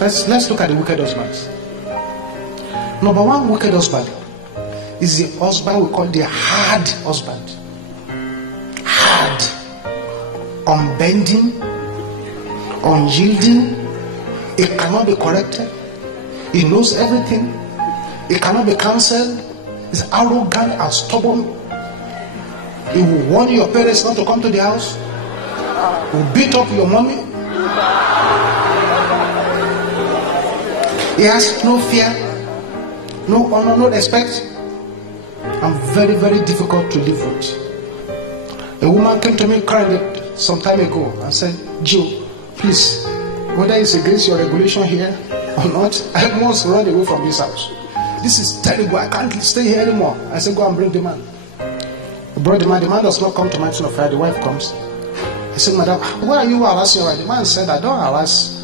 Let's look at the wicked husbands. Number one wicked husband is the husband we call the hard husband. Hard, unbending, unyielding. It cannot be corrected. He knows everything. It cannot be cancelled. He's arrogant and stubborn. He will warn your parents not to come to the house. He will beat up your mommy. He has no fear, no honor, no respect, and very, very difficult to live with. A woman came to me crying some time ago and said, Joe, please, whether it's against your regulation here or not, I must run away from this house. This is terrible. I can't stay here anymore. I said, go and bring the man. I brought the man. The man does not come to my of fire. The wife comes. I said, madam, why are you harassing her? The man said, I don't harass.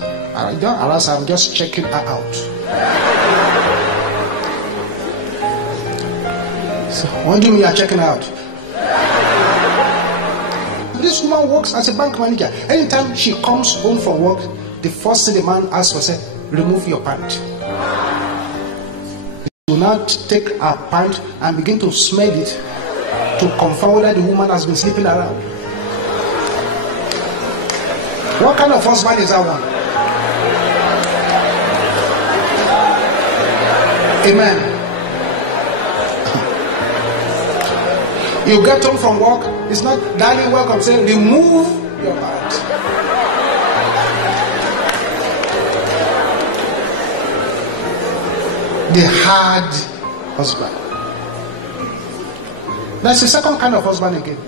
I'm just checking her out. So, what do you mean you are checking her out? This woman works as a bank manager. Anytime she comes home from work, the first thing the man asks for, say, remove your pant. He will not take her pant and begin to smell it to confirm whether the woman has been sleeping around. What kind of husband is that one? Amen. You get home from work, it's not darling welcome, say remove your pant. The hard husband. That's the second kind of husband again.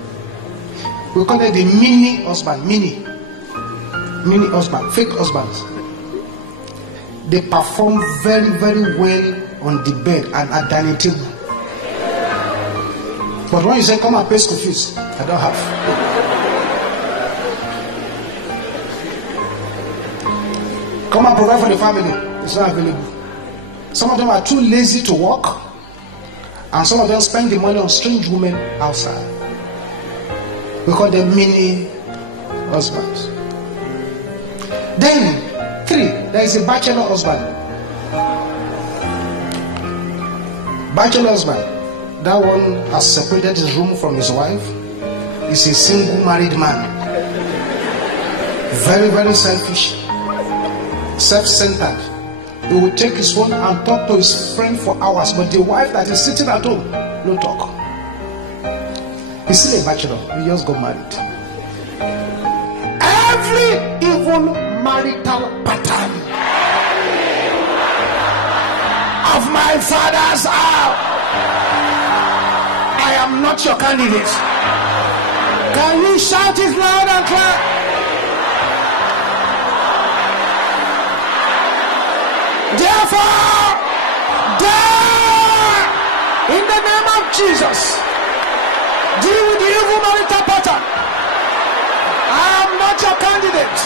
We call it the mini husband. Mini husband, fake husbands. They perform very, very well on the bed and at dining table. But when you say come and pay school fees, I don't have. Come and provide for the family, it's not available. Some of them are too lazy to work, and some of them spend the money on strange women outside. We call them mini husbands. Then 3, there is a bachelor husband. Bachelor husband, that one has separated his room from his wife. He's a single married man. Very, very selfish, self-centered. He will take his phone and talk to his friend for hours, but the wife that is sitting at home, no talk. He's still a bachelor. He just got married. Every evil marital pattern of my father's house, I am not your candidate. Can you shout it loud and clear? Therefore, die in the name of Jesus. Deal with the evil marital pattern. I am not your candidate.